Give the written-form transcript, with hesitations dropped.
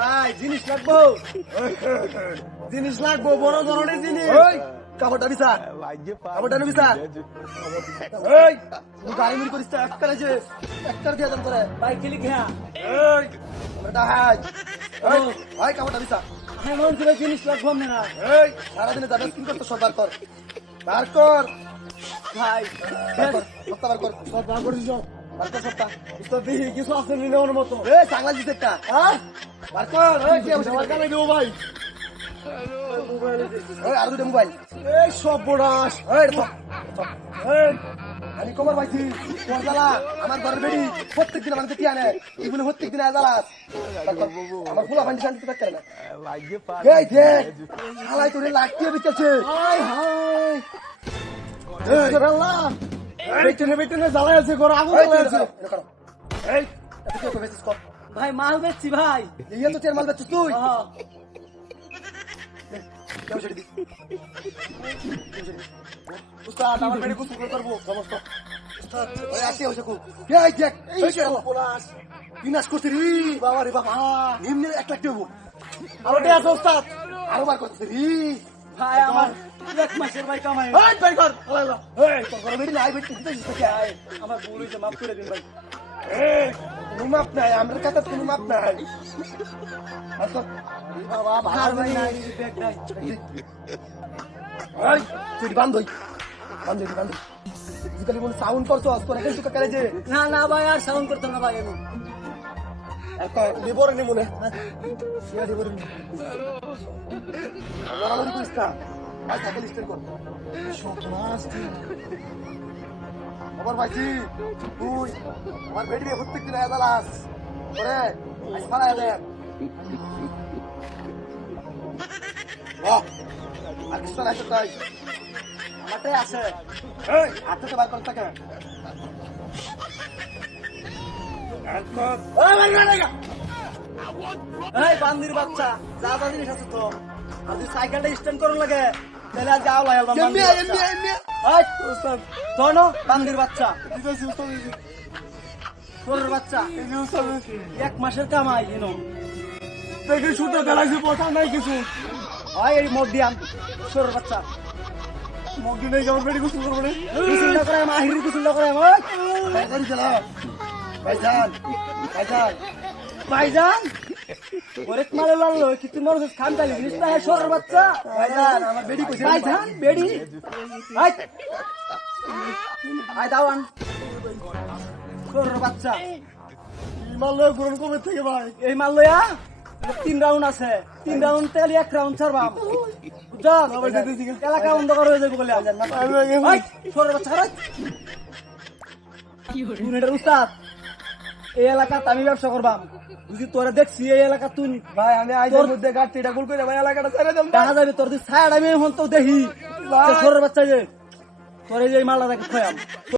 ভাই জিনিস লাগবো, জিনিস লাগবো, বড় ধরনের জিনিস। কাপড়টা বিছা, কাপড়টা বিছা। এই তুই গাড়ি মুড়ি করিস তো একটা যে একটা দিয়ে দাম করে ভাই খেলি খেয়া। এই এটা হাই, এই ভাই কাপড়টা বিছা। হ্যাঁ মন করে জিনিস লাগবো না। এই সারাদিনে যাবে স্কিন করতে সব বার কর, বার কর ভাই, সপ্তাহ বার কর, সব বার করে দিছ। বার কর সপ্তাহ তো দেখি কিছু আছে নিলেওর মতো। এই চাংলা দিছে একটা, হ্যাঁ বার কর। এই কি অবস্থা বার করে দেবো ভাই। আর দুটো মোবাইল। এই সব বড়াস। আমি কবর পাইছি জ্বালা আমার ঘরের বেড়ি প্রত্যেকদিন আমার দেখি আনে এগুলো প্রত্যেকদিন জ্বালাস আমার ফুলা পানি শান্তি থাকতে না। এই দেখ শালাই তোরে লাগতে বিকেছে। বেটেনে বেটেনে জ্বালাই আছে ঘর আগুন জ্বালাই আছে। এই ভাই মাল বেচছি ভাই। এই তো তোর মাল বেচছিস তুই? উস্তাদ আমার বেড়ে গোসল করবো সমস্ত উস্তাদ ওই আসি হইছে কো এই দেখ এই পলাশ বিনাশ করতে রে বাবা রে বাবা নিম্নে 1 লাখ দেবো আরো দে আছে উস্তাদ আরো বার করতে রে ভাই আমার 1 মাসের ভাই কামাই। এই ভাই কর আল্লাহ এই তোর ঘরে বেড়ি নাই বেড়ি দিতে দিতে আয় আমার ভুল হইছে মাফ করে দিন ভাই। এই কোনো মাপ নাই আমার কাছে কোনো মাপ নাই। আচ্ছা বাবা ভালো ভাই নাই ব্যাগ নাই। এই তুই বান্ধই বান্ধই বান্ধই জিকালি বল সাউন্ড করছো আজ করে কিন্তু কারে যে না না ভাই আর সাউন্ড করতে না ভাই আমি এত লিবর নি মনে সিয়া লিবর নি আমরা আমাদের কইস্তা আজ সাইকেল স্টার্ট কর সব লাস্ট খবর পাইছি তুই আমার বেডি প্রত্যেকদিন আদালাস করে আজ ফালা দে বাহ আর কিছু না তাই আমারটাই আছে। এই হাতে তো বার করতে কেন এই বান্দির বাচ্চা যা যা জিনিস আছে তো আজ সাইকেলটা স্ট্যান্ড করুন লাগে তাহলে আজ যাও লাগাল শোনো বান্দির বাচ্চা তোর বাচ্চা 1 মাসের কামাই এনো দেখে শুনতে দেলাইছে পয়সা নাই কিছু হয় এই মডিয়াম তোর বাচ্চা মগি নেই যাওয়ার বেড়ি গোসল করবো গোসল করে মাহির গোসল করে ভাইজান চলো ভাইজান ভাইজান ভাইজান ওরে মারে লালো কি তুমি মরছিস খান তালি জিনিসটা হ্যাঁ সর বাচ্চা ভাইজান আমার বেড়ি কইছে ভাইজান বেড়ি আই আই দাওয়ান সর বাচ্চা এই মাল লয় গরম কবে থেকে ভাই এই মাল লয়া 3 রাউন্ড আছে 3 রাউন্ড তেল 1 রাউন্ড ছাড়বাম যা এলাকা অন্ধকার হয়ে যাবে বলে সর বাচ্চা খারাপ উস্তাদ এই এলাকা আমি ব্যবসা করবাম বুঝি তোরা দেখছি এই এলাকা তুই ভাই আমি আইনের মধ্যে গাড়িটা গুল করে ভাই এলাকাটা ছেড়ে দেব দেখা যাবে তোর ছাড় আমি এখন তো দেখি সরের বাচ্চা যে তোর এই মালটা খয়াম